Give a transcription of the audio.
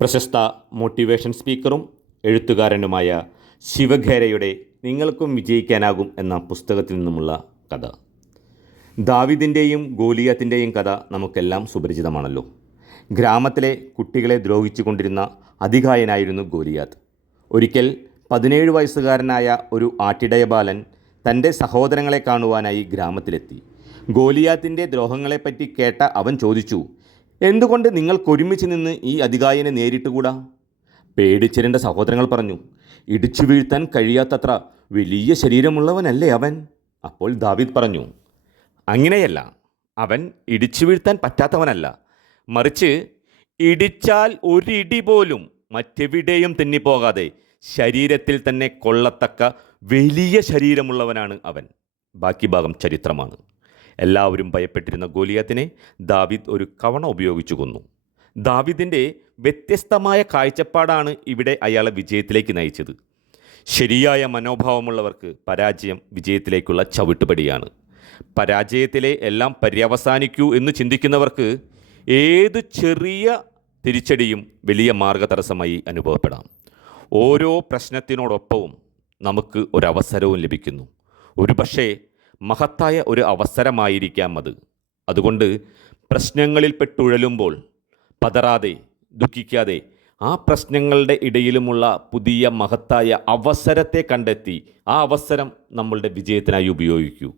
പ്രശസ്ത മോട്ടിവേഷൻ സ്പീക്കറും എഴുത്തുകാരനുമായ ശിവഖേരയുടെ നിങ്ങൾക്കും വിജയിക്കാനാകും എന്ന പുസ്തകത്തിൽ നിന്നുമുള്ള കഥ. ദാവീദിൻ്റെയും ഗോലിയാത്തിൻ്റെയും കഥ നമുക്കെല്ലാം സുപരിചിതമാണല്ലോ. ഗ്രാമത്തിലെ കുട്ടികളെ ദ്രോഹിച്ചു കൊണ്ടിരുന്ന അതികായനായിരുന്നു ഗോലിയാത്ത്. ഒരിക്കൽ 17 വയസ്സുകാരനായ ഒരു ആട്ടിടയ ബാലൻ തൻ്റെ സഹോദരങ്ങളെ കാണുവാനായി ഗ്രാമത്തിലെത്തി. ഗോലിയാത്തിൻ്റെ ദ്രോഹങ്ങളെപ്പറ്റി കേട്ട അവൻ ചോദിച്ചു, എന്തുകൊണ്ട് നിങ്ങൾക്കൊരുമിച്ച് നിന്ന് ഈ അതികായനെ നേരിട്ടുകൂടാ? പേടിച്ചിരണ്ട സഹോദരങ്ങൾ പറഞ്ഞു, ഇടിച്ചു വീഴ്ത്താൻ കഴിയാത്തത്ര വലിയ ശരീരമുള്ളവനല്ലേ അവൻ? അപ്പോൾ ദാവീദ് പറഞ്ഞു, അങ്ങനെയല്ല, അവൻ ഇടിച്ചു വീഴ്ത്താൻ പറ്റാത്തവനല്ല, മറിച്ച് ഇടിച്ചാൽ ഒരിടി പോലും മറ്റെവിടെയും തെന്നിപ്പോകാതെ ശരീരത്തിൽ തന്നെ കൊള്ളത്തക്ക വലിയ ശരീരമുള്ളവനാണ് അവൻ. ബാക്കി ഭാഗം ചരിത്രമാണ്. എല്ലാവരും ഭയപ്പെട്ടിരുന്ന ഗോലിയാത്തിനെ ദാവീദ് ഒരു കവണ ഉപയോഗിച്ചു കൊന്നു. ദാവീദിൻ്റെ വ്യത്യസ്തമായ കാഴ്ചപ്പാടാണ് ഇവിടെ അയാളെ വിജയത്തിലേക്ക് നയിച്ചത്. ശരിയായ മനോഭാവമുള്ളവർക്ക് പരാജയം വിജയത്തിലേക്കുള്ള ചവിട്ടുപടിയാണ്. പരാജയത്തിലെ എല്ലാം പര്യവസാനിക്കൂ എന്ന് ചിന്തിക്കുന്നവർക്ക് ഏത് ചെറിയ തിരിച്ചടിയും വലിയ മാർഗതടസ്സമായി അനുഭവപ്പെടാം. ഓരോ പ്രശ്നത്തിനോടൊപ്പവും നമുക്ക് ഒരവസരവും ലഭിക്കുന്നു. ഒരു പക്ഷേ മഹത്തായ ഒരു അവസരമായിരിക്കാം അത്. അതുകൊണ്ട് പ്രശ്നങ്ങളിൽ പെട്ടുഴലുമ്പോൾ പതറാതെ ദുഃഖിക്കാതെ ആ പ്രശ്നങ്ങളുടെ ഇടയിലുമുള്ള പുതിയ മഹത്തായ അവസരത്തെ കണ്ടെത്തി ആ അവസരം നമ്മളുടെ വിജയത്തിനായി ഉപയോഗിക്കൂ.